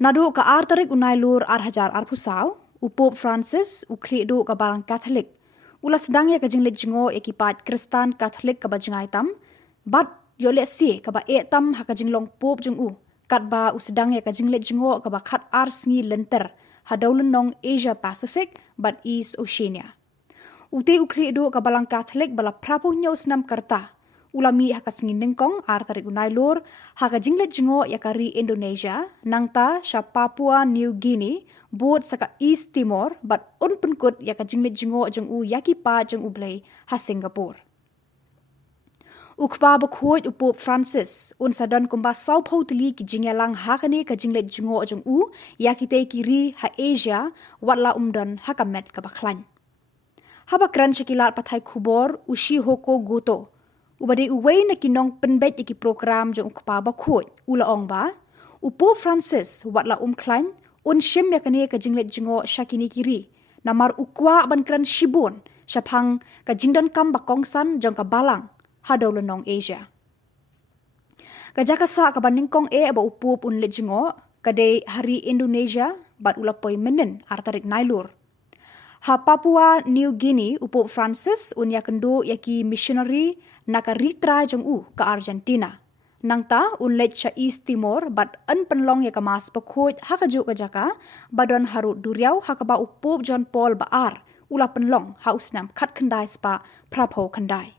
Nadu ka artarik unai lur hajar pusau, upop Francis ukri du ka barang Katolik. Ula sedang ya ka jinglit jingo ekipat Kristan Katolik ka bajengai tam, bat yo le si ka ba tam ha ka jinglong pop jung kat ba sedang ya ka jinglit jingo ka ba khat sngi lenter hadaulen nong Asia Pacific bat East Oceania. Ute ukri du ka balang Katolik bala prapu nyo snam karta. Ulami haka singin ningkong artarik unai lur haka jinglet jingo yakari Indonesia nangta sya Papua New Guinea buat saka East Timor bat penkut yaka jinglet jingo jeng yaki pa jeng blay ha Singapore. Ukpa bakhuat upop Francis sadan kumba sau pautili ki jingyalang hakani ka jinglet jingo jeng yaki te kiri ha Asia watla umdan haka met ka baklan. Haba kran syakilat patai kubor ushi hoko goto. Ubade uway na kinong penbet iki program jong ukpa bakhuat ula ong ba. Upo Francis watla klan shim yakani ka jinglet jingo syakini kiri. Namar ukwa ban kran shibun syapang ka jingdan kam bakongsan jong ka balang hadaw lenong Asia. Kajakasa ka baningkong aba upo unlet jingo kade hari Indonesia bat ulapoy menen artarik nailur. Ha Papua New Guinea upop Francis yakendo yaki missionary naka ritra jong ka Argentina. Nangta unlet sya East Timor bat penlong yaka mas pakut hakajuk ka jaka badon harut duriau hakaba upop John Paul baar ula penlong hausnam kat kendai spa prapo kendai.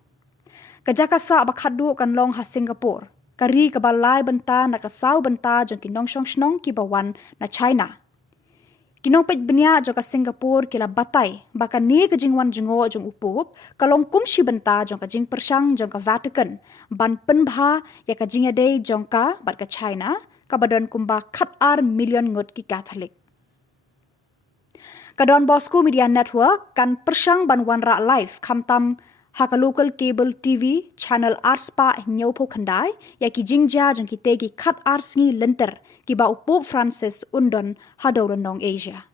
Kajaka sa bakadu kan long ha Singapore. Kari kabalai benta naka sau benta jong kinong snong kibawan na China. Kinong pet benya jong ka Singapore kila batay baka ni ka jingwan jingo jong upop kalong kumshi benta jong ka jing persang jong ka Vatican ban penbha ya ka jingya day jong ka bat ka China ka badan kumba khat million ngot ki Catholic. Kadon Bosco Media Network kan persang ban wanra live kamtam haka local cable TV channel Arspa nyopo khandai ya ki jingja jong ki tegi khat sngi lenter ki ba upop Francis undon hadauran nong Asia.